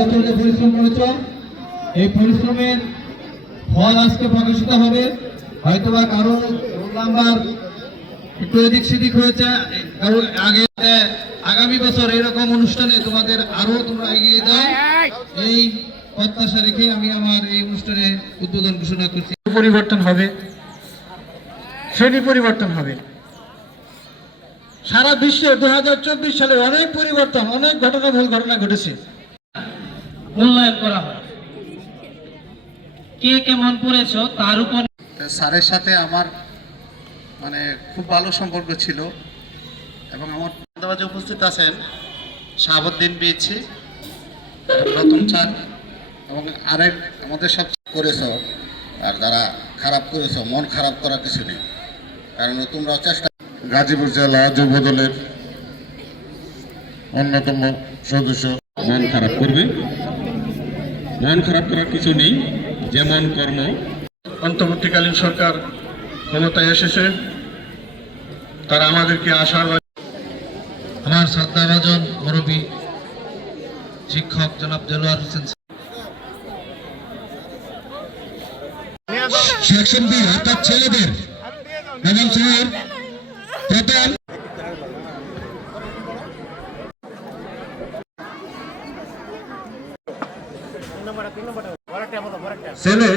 বছর যে পরিশ্রম করেছ এই পরিশ্রমের ফল আজকে প্রকাশিত হবে। হয়তোবা কারও রোল নাম্বার একটু এদিক সেদিক হয়েছে। কারও আগে আগামী বছর এরকম অনুষ্ঠানে তোমাদের আরও তোমরা এগিয়ে যাও। এই প্রত্যাশা রেখে আমি আমার এই অনুষ্ঠানে উদ্বোধন ঘোষণা করছি। পরিবর্তন হবে। শ্রেণি পরিবর্তন হবে। সারা বিশ্বে দু হাজার চব্বিশ সালে অনেক পরিবর্তন, অনেক ঘটনা ভুল ঘটনা ঘটেছে। মূল্যায়ন করা হয়। কে কেমন পড়েছ তার উপর স্যারের সাথে আমার মানে খুব ভালো সম্পর্ক ছিল এবং আমার আহমেদাবাদে উপস্থিত আছেন শাহাবুদ্দিন বিএছি রতন স্যার এবং আরেক আমাদের সব করেছ আর যারা খারাপ করেছ মন খারাপ করার কিছু নেই। কারণ তোমরা চেষ্টা গাজীপুর জেলা যুব দলের অন্যতম সদস্য মন খারাপ করবে। মন খারাপ করার কিছু নেই যেমন কর্ম। অন্তর্বর্তীকালীন সরকার ক্ষমতায় এসেছে তারা আমাদেরকে আশার আমার শ্রদ্ধাভাজন মুরব্বী শিক্ষক জনাব দেলোয়ার হোসেন সেকশন বি অর্থাৎ ছেলেদের। এবং স্যার ಸೆಲೆ